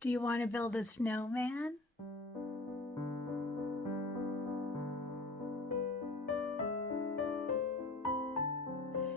Do you want to build a snowman?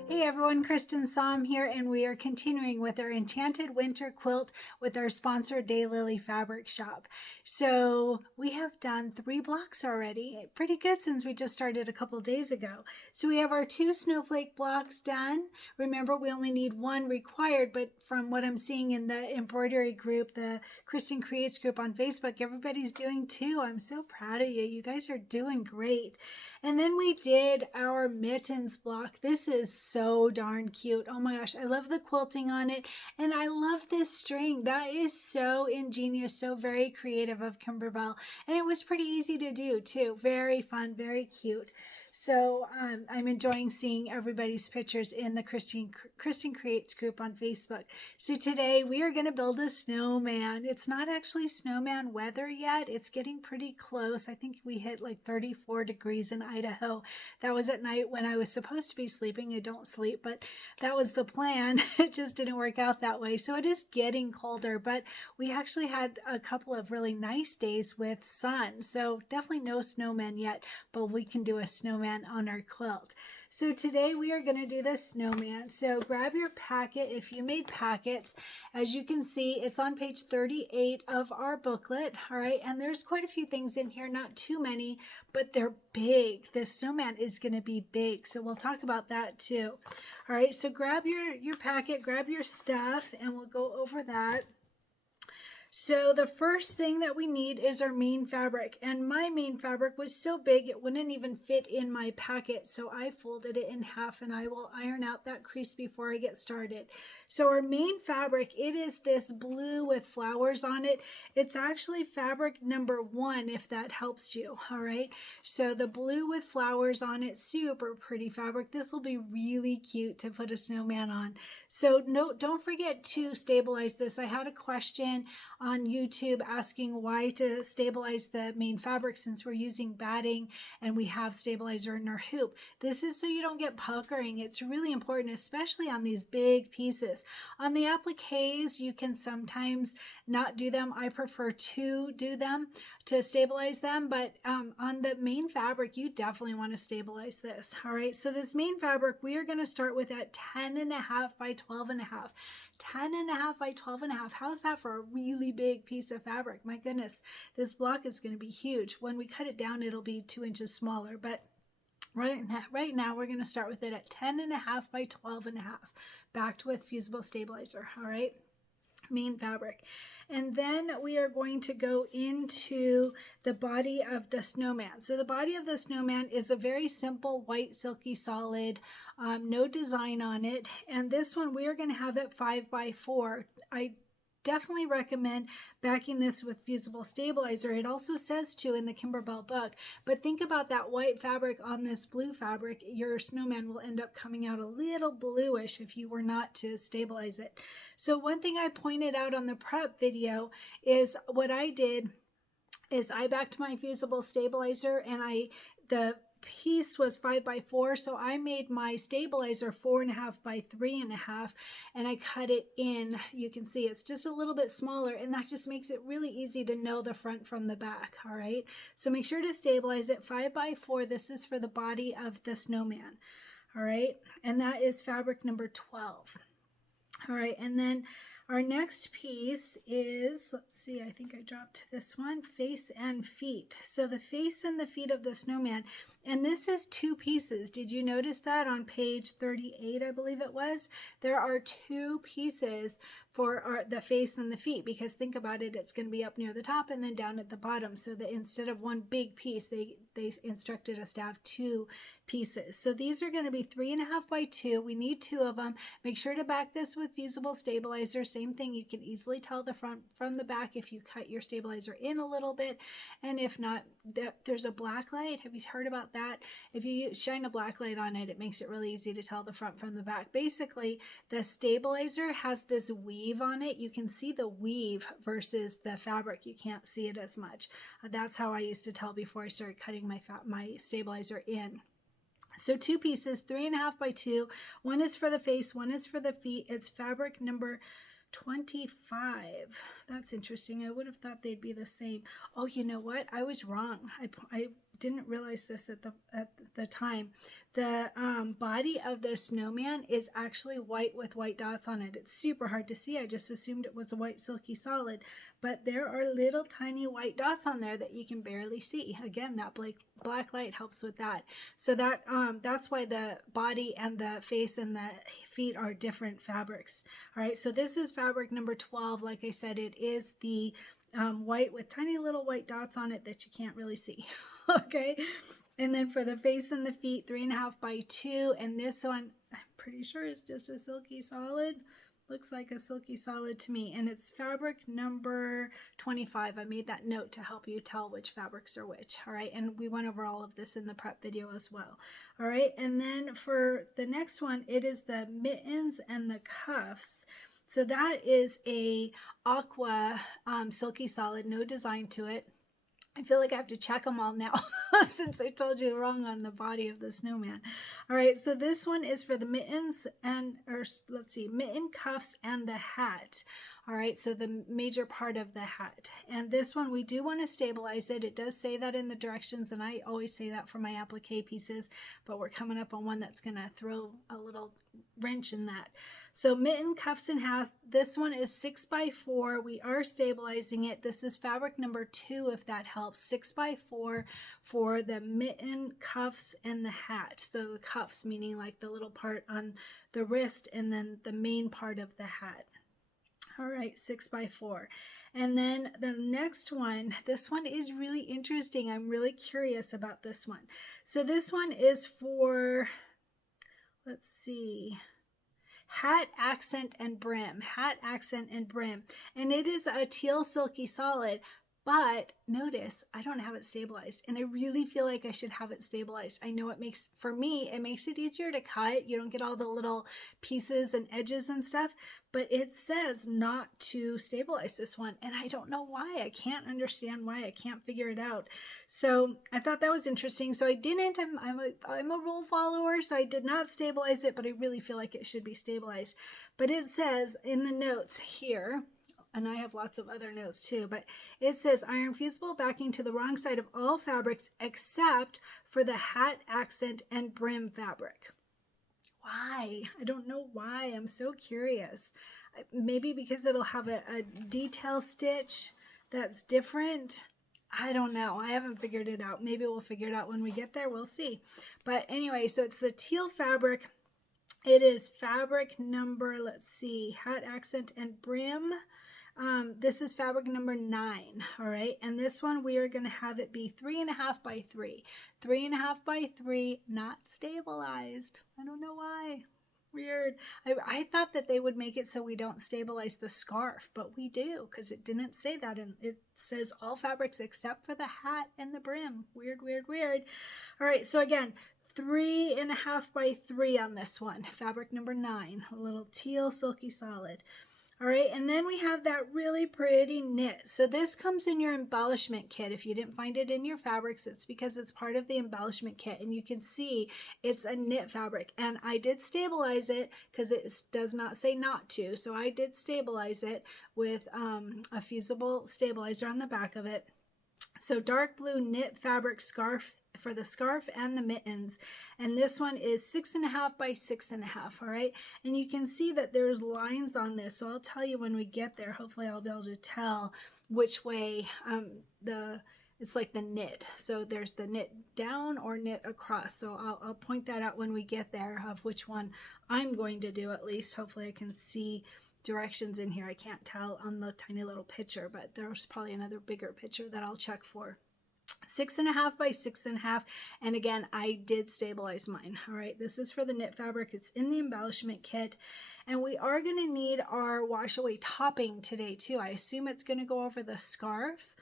Hey everyone, Cristin here, and we are continuing with our Enchanted Winter Quilt with our sponsor Daylily Fabric Shop. So we have done 3 blocks already. Pretty good since we just started a couple days ago. So we have our 2 snowflake blocks done. Remember, we only need 1 required, but from what I'm seeing in the embroidery group, the Cristin Creates group on Facebook, everybody's doing 2. I'm so proud of you. You guys are doing great. And then we did our mittens block. This is so darn cute. Oh my gosh, I love the quilting on it. And I love this string. That is so ingenious, so very creative of Kimberbell. And it was pretty easy to do too. Very fun, very cute. So I'm enjoying seeing everybody's pictures in the Cristin Creates group on Facebook. So today we are going to build a snowman. It's not actually snowman weather yet. It's getting pretty close. I think we hit like 34 degrees in Idaho. That was at night when I was supposed to be sleeping. I don't sleep, but that was the plan. It just didn't work out that way. So it is getting colder, but we actually had a couple of really nice days with sun. So definitely no snowmen yet, but we can do a snowman on our quilt. So today we are going to do the snowman. So grab your packet if you made packets. As you can see, it's on page 38 of our booklet. All right, and there's quite a few things in here, not too many, but they're big. The snowman is going to be big, so we'll talk about that too. All right, so grab your packet, grab your stuff, and we'll go over that. So the first thing that we need is our main fabric, and my main fabric was so big it wouldn't even fit in my packet, so I folded it in half, and I will iron out that crease before I get started. So our main fabric, it is this blue with flowers on it. It's actually fabric number 1, if that helps you. All right, so the blue with flowers on it, super pretty fabric. This will be really cute to put a snowman on. So don't forget to stabilize this. I had a question on YouTube asking why to stabilize the main fabric since we're using batting and we have stabilizer in our hoop. This is so you don't get puckering. It's really important, especially on these big pieces. On the appliques, you can sometimes not do them. I prefer to do them to stabilize them, but on the main fabric, you definitely want to stabilize this. All right, so this main fabric, we are going to start with at 10.5 by 12.5. 10.5 by 12.5. How's that for a really big piece of fabric? My goodness, this block is going to be huge. When we cut it down, it'll be 2 inches smaller, but right now we're going to start with it at 10.5 by 12.5, backed with fusible stabilizer. All right, main fabric. And then we are going to go into the body of the snowman. So the body of the snowman is a very simple white silky solid, no design on it. And this one we are going to have it 5 by 4. I definitely recommend backing this with fusible stabilizer. It also says to in the Kimberbell book, but think about that white fabric on this blue fabric. Your snowman will end up coming out a little bluish if you were not to stabilize it. So one thing I pointed out on the prep video is what I did is I backed my fusible stabilizer, and the piece was 5 by 4, so I made my stabilizer 4.5 by 3.5, and I cut it in. You can see it's just a little bit smaller, and that just makes it really easy to know the front from the back. All right, so make sure to stabilize it 5 by 4. This is for the body of the snowman. All right, and that is fabric number 12. All right, and then our next piece is, let's see, I think I dropped this one, face and feet. So the face and the feet of the snowman, and this is 2 pieces. Did you notice that on page 38, I believe it was? There are 2 pieces for the face and the feet, because think about it, it's going to be up near the top and then down at the bottom. So that instead of 1 big piece, they instructed us to have 2 pieces. So these are going to be 3.5 by 2. We need 2 of them. Make sure to back this with fusible stabilizer. Same thing, you can easily tell the front from the back if you cut your stabilizer in a little bit, and if not, there's a black light. Have you heard about that? If you shine a black light on it, it makes it really easy to tell the front from the back. Basically, the stabilizer has this weave on it. You can see the weave versus the fabric. You can't see it as much. That's how I used to tell before I started cutting my stabilizer in. So 2 pieces, 3.5 by 2. One is for the face, one is for the feet. It's fabric number 25. That's interesting. I would have thought they'd be the same. Oh, you know what? I was wrong. I didn't realize this at the time. The body of the snowman is actually white with white dots on it. It's super hard to see. I just assumed it was a white silky solid, but there are little tiny white dots on there that you can barely see. Again, that black light helps with that. So that's why the body and the face and the feet are different fabrics. All right, so this is fabric number 12. Like I said, it is the white with tiny little white dots on it that you can't really see. Okay, and then for the face and the feet, 3.5 by 2, and this one I'm pretty sure is just a silky solid. Looks like a silky solid to me, and it's fabric number 25. I made that note to help you tell which fabrics are which. All right, and we went over all of this in the prep video as well. All right, and then for the next one, it is the mittens and the cuffs. So that is a aqua silky solid, no design to it. I feel like I have to check them all now since I told you wrong on the body of the snowman. All right, so this one is for the mittens mitten cuffs and the hat. All right, so the major part of the hat. And this one, we do want to stabilize it. It does say that in the directions, and I always say that for my applique pieces, but we're coming up on one that's going to throw a little wrench in that. So mitten, cuffs, and hats. This one is 6 by 4. We are stabilizing it. This is fabric number 2, if that helps. 6 by 4 for the mitten, cuffs, and the hat. So the cuffs meaning like the little part on the wrist, and then the main part of the hat. All right, 6 by 4. And then the next one, this one is really interesting. I'm really curious about this one. So this one is for, let's see, hat, accent, and brim. Hat, accent, and brim. And it is a teal silky solid. But notice, I don't have it stabilized, and I really feel like I should have it stabilized. I know it makes it easier to cut. You don't get all the little pieces and edges and stuff, but it says not to stabilize this one, and I don't know why. I can't understand why. I can't figure it out. So I thought that was interesting. So I didn't. I'm a rule follower, so I did not stabilize it, but I really feel like it should be stabilized. But it says in the notes here, and I have lots of other notes too, but it says iron fusible backing to the wrong side of all fabrics except for the hat, accent, and brim fabric. Why? I don't know why. I'm so curious. Maybe because it'll have a detail stitch that's different. I don't know. I haven't figured it out. Maybe we'll figure it out when we get there. We'll see. But anyway, so it's the teal fabric. It is fabric number, let's see, hat, accent, and brim. This is fabric number 9, all right, and this one we are going to have it be 3.5 by 3. 3.5 by 3, not stabilized. I don't know why. Weird. I thought that they would make it so we don't stabilize the scarf, but we do, because it didn't say that, and it says all fabrics except for the hat and the brim. Weird, weird, weird. All right, so again, 3.5 by 3 on this one, fabric number 9, a little teal silky solid. All right, and then we have that really pretty knit. So this comes in your embellishment kit. If you didn't find it in your fabrics, it's because it's part of the embellishment kit, and you can see it's a knit fabric. And I did stabilize it because it does not say not to. So I did stabilize it with a fusible stabilizer on the back of it. So dark blue knit fabric scarf for the scarf and the mittens, and this one is 6.5 by 6.5. all right, and you can see that there's lines on this, so I'll tell you when we get there. Hopefully I'll be able to tell which way it's like the knit, so there's the knit down or knit across, so I'll point that out when we get there of which one I'm going to do. At least hopefully I can see directions in here. I can't tell on the tiny little picture, but there's probably another bigger picture that I'll check for. 6.5 by 6.5, and again, I did stabilize mine. All right, this is for the knit fabric. It's in the embellishment kit, and we are going to need our wash away topping today too. I assume it's going to go over the scarf.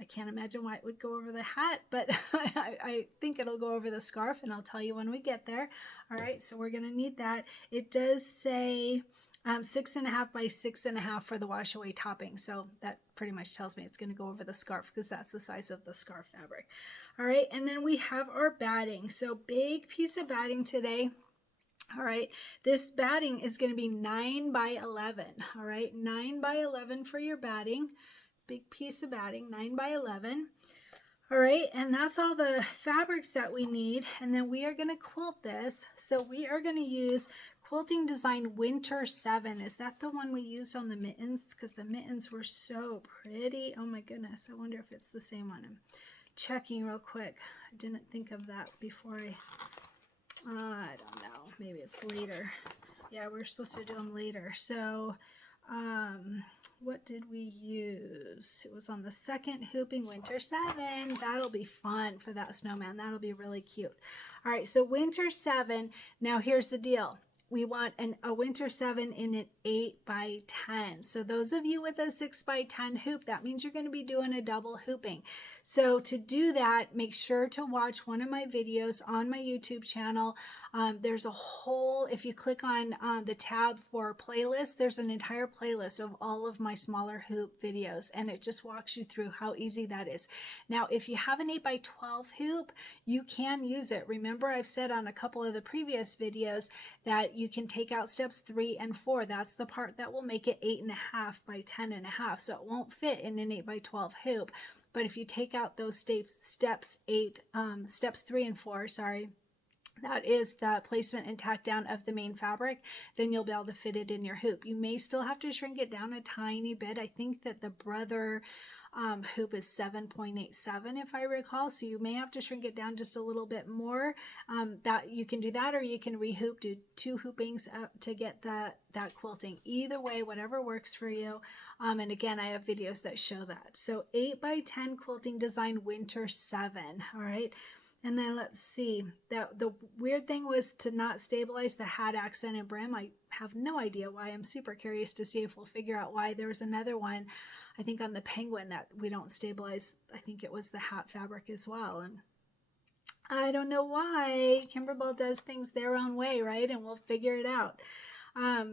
I can't imagine why it would go over the hat, but I think it'll go over the scarf, and I'll tell you when we get there. All right, so we're going to need that. It does say 6.5 by 6.5 for the wash away topping, so that pretty much tells me it's going to go over the scarf because that's the size of the scarf fabric. All right, and then we have our batting. So big piece of batting today. All right, this batting is going to be 9 by 11. All right, 9 by 11 for your batting. Big piece of batting, 9 by 11. All right, and that's all the fabrics that we need. And then we are going to quilt this. So we are going to use Quilting Design Winter 7. Is that the one we used on the mittens? Because the mittens were so pretty. Oh my goodness, I wonder if it's the same one. I'm checking real quick. I didn't think of that before I don't know. Maybe it's later. Yeah, we're supposed to do them later. So what did we use? It was on the second hooping, Winter 7. That'll be fun for that snowman. That'll be really cute. All right, so Winter 7. Now here's the deal. We want a Winter 7 in an 8 by 10. So those of you with a 6 by 10 hoop, that means you're going to be doing a double hooping. So to do that, make sure to watch one of my videos on my YouTube channel. There's a whole, if you click on the tab for playlist, there's an entire playlist of all of my smaller hoop videos, and it just walks you through how easy that is. Now, if you have an 8 by 12 hoop, you can use it. Remember, I've said on a couple of the previous videos that you can take out steps 3 and 4. That's the part that will make it 8.5 by 10.5. So it won't fit in an 8 by 12 hoop. But if you take out those steps 3 and 4, sorry, that is the placement and tack down of the main fabric, then you'll be able to fit it in your hoop. You may still have to shrink it down a tiny bit. I think that the Brother hoop is 7.87 if I recall, so you may have to shrink it down just a little bit more. That you can do that, or you can rehoop, do 2 hoopings to get that quilting. Either way, whatever works for you. And again, I have videos that show that. So 8 by 10 Quilting Design Winter 7. All right. And then let's see, the weird thing was to not stabilize the hat accent and brim. I have no idea why. I'm super curious to see if we'll figure out why. There was another one, I think on the penguin, that we don't stabilize. I think it was the hat fabric as well. And I don't know why. Kimberbell does things their own way, right? And we'll figure it out.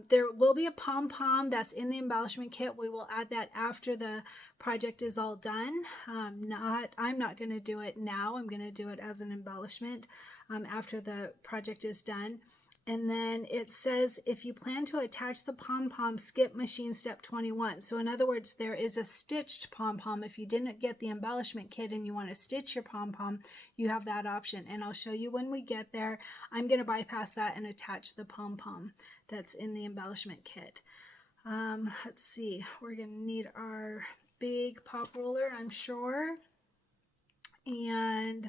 There will be a pom-pom that's in the embellishment kit. We will add that after the project is all done. I'm not going to do it now. I'm going to do it as an embellishment after the project is done. And then it says, if you plan to attach the pom-pom, skip machine step 21. So in other words, there is a stitched pom-pom. If you didn't get the embellishment kit and you want to stitch your pom-pom, you have that option. And I'll show you when we get there. I'm going to bypass that and attach the pom-pom that's in the embellishment kit. Let's see. We're going to need our big pop roller, I'm sure. And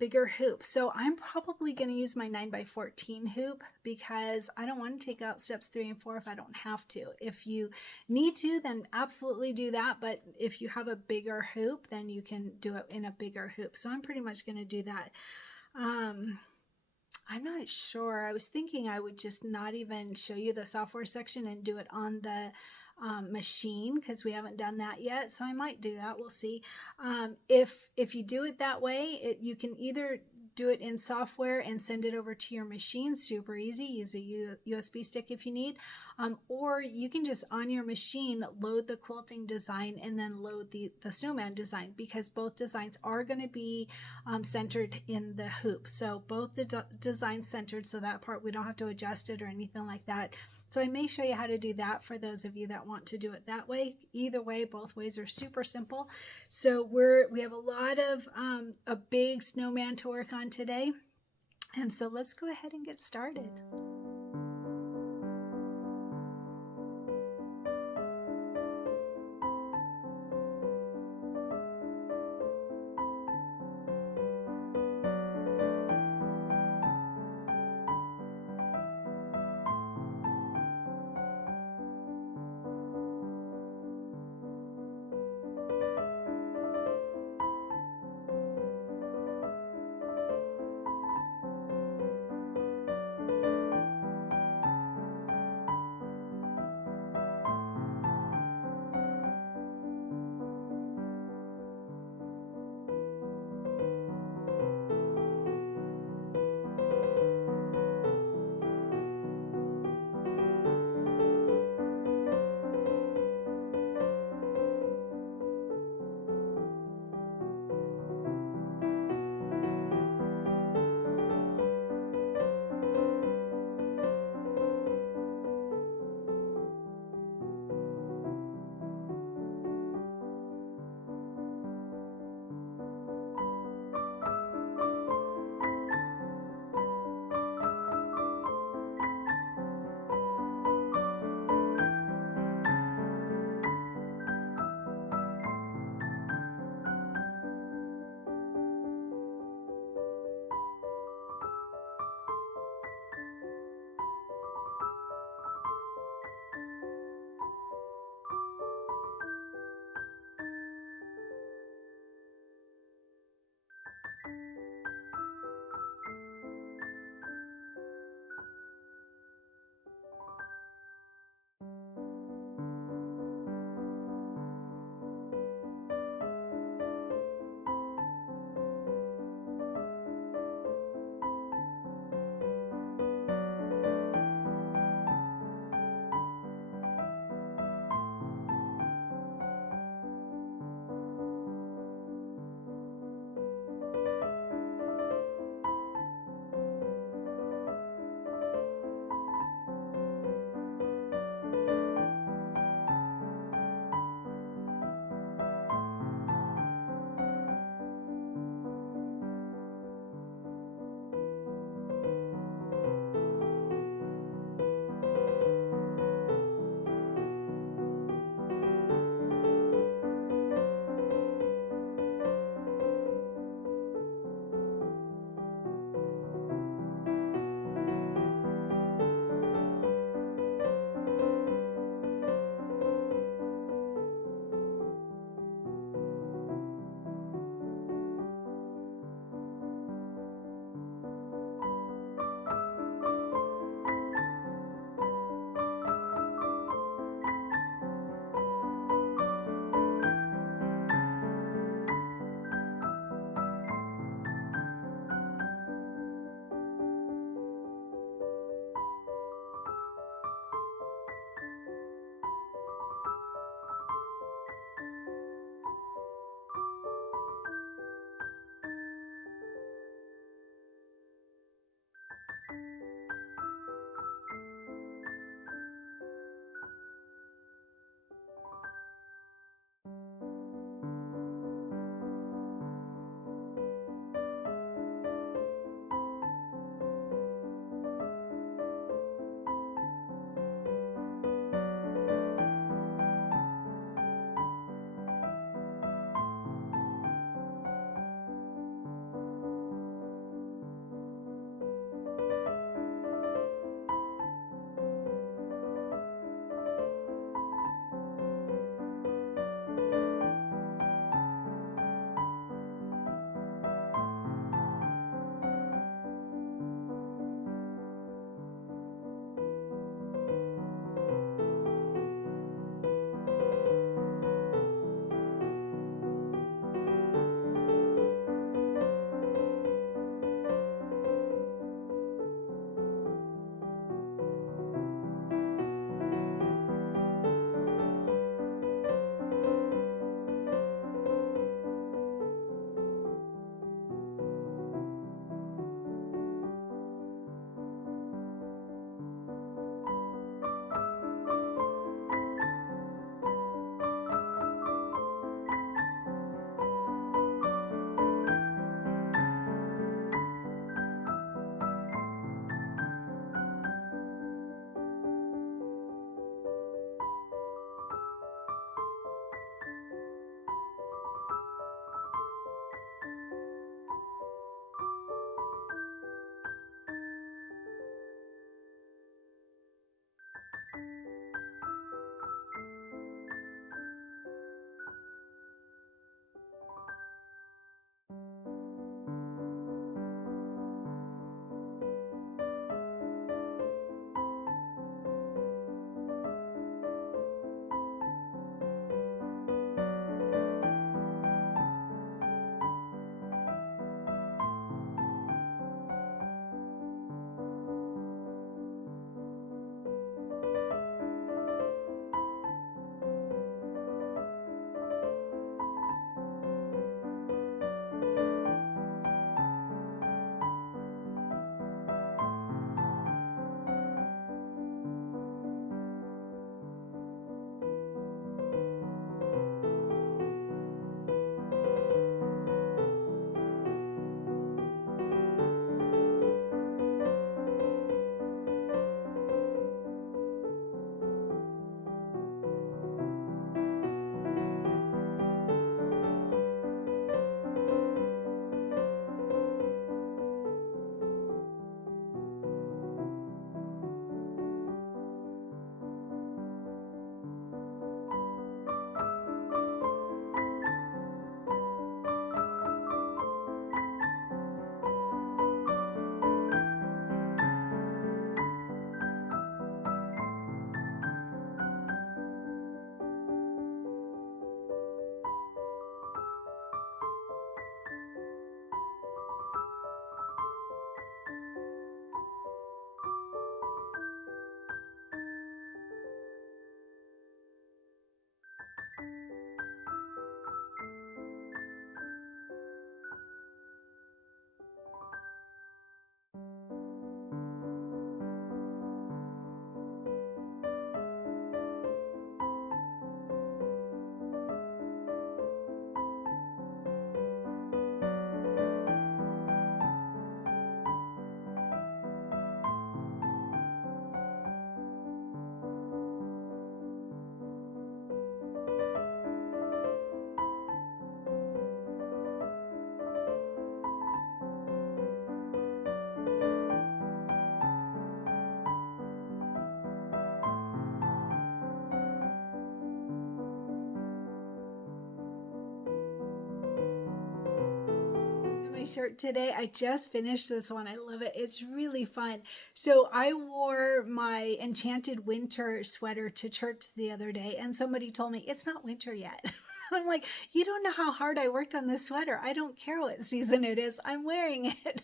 bigger hoop. So I'm probably going to use my 9 by 14 hoop because I don't want to take out steps 3 and 4 if I don't have to. If you need to, then absolutely do that. But if you have a bigger hoop, then you can do it in a bigger hoop. So I'm pretty much going to do that. I'm not sure. I was thinking I would just not even show you the software section and do it on the machine because we haven't done that yet. So I might do that. We'll see. If you do it that way, you can either do it in software and send it over to your machine. Super easy. Use a USB stick if you need. Or you can just on your machine load the quilting design and then load the snowman design, because both designs are going to be centered in the hoop. So both the designs centered, so that part we don't have to adjust it or anything like that. So I may show you how to do that for those of you that want to do it that way. Either way, both ways are super simple. So we have a lot of a big snowman to work on today. And so let's go ahead and get started. my shirt today. I just finished this one. I love it. It's really fun. So I wore my Enchanted Winter sweater to church the other day, and somebody told me it's not winter yet. I'm like, you don't know how hard I worked on this sweater. I don't care what season it is. I'm wearing it.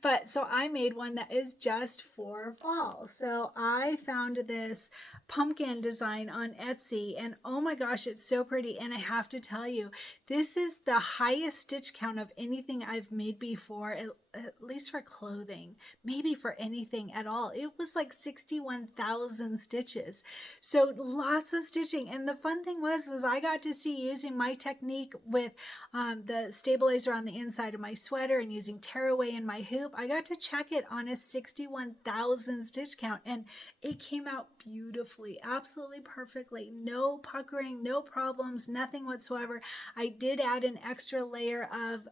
But so I made one that is just for fall. So I found this pumpkin design on Etsy, and oh my gosh, it's so pretty. And I have to tell you, this is the highest stitch count of anything I've made before, at least for clothing, maybe for anything at all. It was like 61,000 stitches. So lots of stitching. And the fun thing was, is I got to see using my technique with the stabilizer on the inside of my sweater and using tearaway in my hoop. I got to check it on a 61,000 stitch count, and it came out beautifully, absolutely perfectly. No puckering, no problems, nothing whatsoever. I did add an extra layer of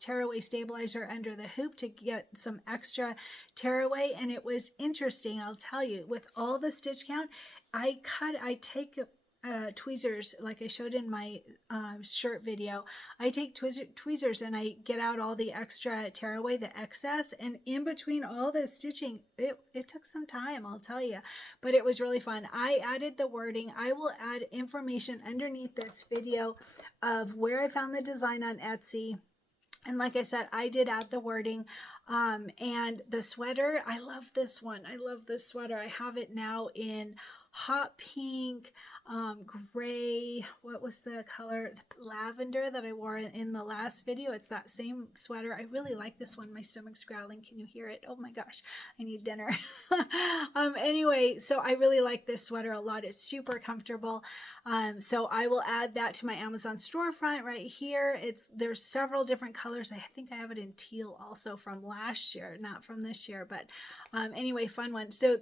tearaway stabilizer under the hoop to get some extra tearaway, and it was interesting, I'll tell you, with all the stitch count. I take tweezers, like I showed in my shirt video. I take tweezers and I get out all the extra tearaway, the excess, and in between all the stitching, it took some time, I'll tell you, but it was really fun. I added the wording. I will add information underneath this video of where I found the design on Etsy. And like I said, I did add the wording, and the sweater. I love this one. I love this sweater. I have it now in hot pink, gray. What was the color? Lavender that I wore in the last video. It's that same sweater. I really like this one. My stomach's growling. Can you hear it? Oh my gosh, I need dinner. Anyway, so I really like this sweater a lot. It's super comfortable. So I will add that to my Amazon storefront right here. There's several different colors. I think I have it in teal also from last year, not from this year, but anyway, fun one. So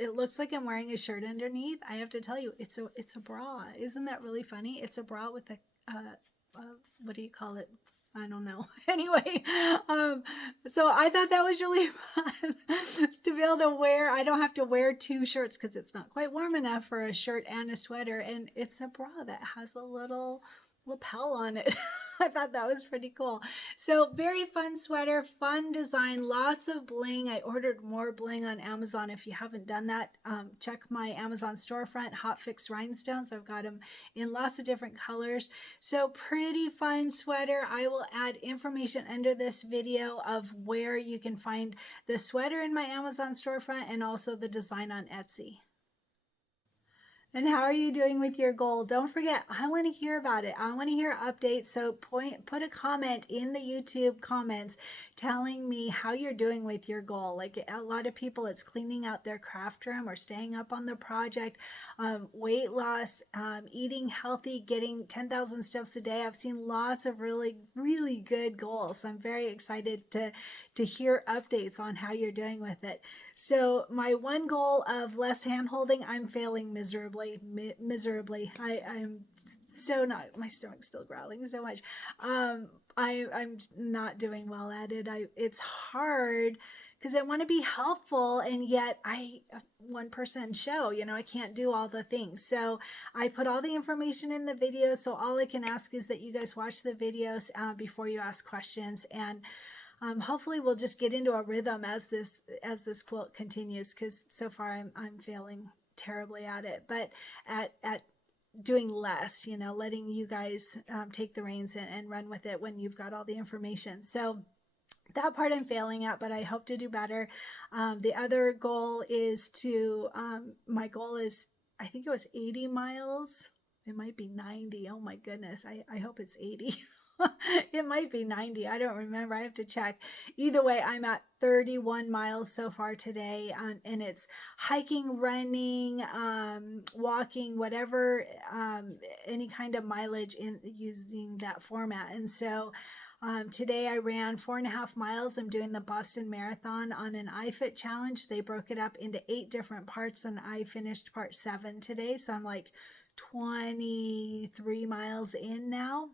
it looks like I'm wearing a shirt underneath. I have to tell you, it's a bra. Isn't that really funny? It's a bra with a what do you call it? I don't know. Anyway, so I thought that was really fun to be able to wear. I don't have to wear two shirts because it's not quite warm enough for a shirt and a sweater. And it's a bra that has a little lapel on it. I thought that was pretty cool. So very fun sweater, fun design, lots of bling. I ordered more bling on Amazon. If you haven't done that, check my Amazon storefront, Hot Fix Rhinestones. I've got them in lots of different colors. So pretty fun sweater. I will add information under this video of where you can find the sweater in my Amazon storefront and also the design on Etsy. And how are you doing with your goal? Don't forget, I want to hear about it. I want to hear updates. So put a comment in the YouTube comments telling me how you're doing with your goal. Like a lot of people, it's cleaning out their craft room or staying up on the project, weight loss, eating healthy, getting 10,000 steps a day. I've seen lots of really, really good goals. So I'm very excited to hear updates on how you're doing with it. So my one goal of less hand holding, I'm failing miserably. I'm so not, my stomach's still growling so much. I'm not doing well at it. It's hard because I want to be helpful, and yet I, 1% show, I can't do all the things. So I put all the information in the video. So all I can ask is that you guys watch the videos before you ask questions, and hopefully we'll just get into a rhythm as this quilt continues, because so far I'm failing terribly at it, but at doing less, letting you guys take the reins and run with it when you've got all the information. So that part I'm failing at, but I hope to do better. The other goal is my goal is, I think it was 80 miles. It might be 90. Oh my goodness. I hope it's 80. It might be 90. I don't remember. I have to check. Either way, I'm at 31 miles so far today, and it's hiking, running, walking, whatever, any kind of mileage in using that format. And so today I ran 4.5 miles. I'm doing the Boston Marathon on an iFit challenge. They broke it up into 8 different parts, and I finished part 7 today. So I'm like 23 miles in now.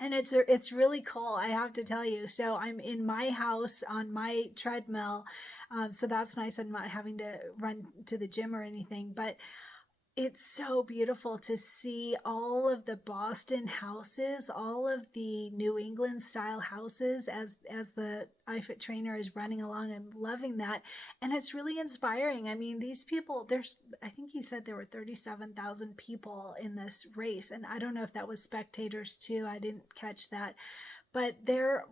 And it's really cool, I have to tell you. So I'm in my house on my treadmill. So that's nice. I'm not having to run to the gym or anything. But it's so beautiful to see all of the Boston houses, all of the New England style houses as the iFit trainer is running along. I'm loving that. And it's really inspiring. I mean, these people, I think he said there were 37,000 people in this race. And I don't know if that was spectators too. I didn't catch that, but their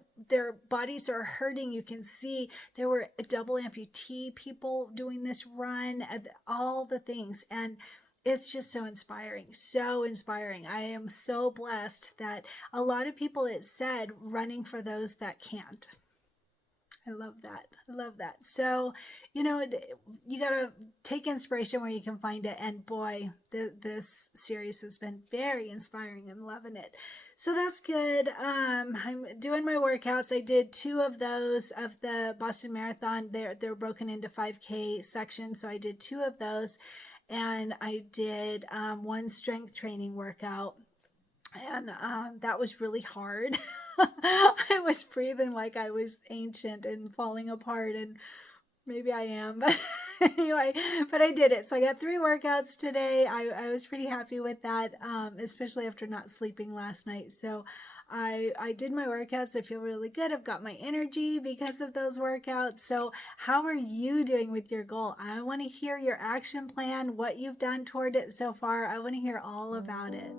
bodies are hurting. You can see there were double amputee people doing this run, all the things. And it's just so inspiring, so inspiring. I am so blessed that a lot of people, it said, running for those that can't. I love that. I love that. So, you know, you got to take inspiration where you can find it. And boy, this series has been very inspiring. I'm loving it. So that's good. I'm doing my workouts. I did 2 of those of the Boston Marathon. They're broken into 5K sections. So I did 2 of those. And I did 1 strength training workout. And that was really hard. I was breathing like I was ancient and falling apart, and maybe I am. But anyway, but I did it. So I got 3 workouts today. I was pretty happy with that, especially after not sleeping last night. So I did my workouts. I feel really good. I've got my energy because of those workouts. So how are you doing with your goal? I want to hear your action plan, what you've done toward it so far. I want to hear all about it.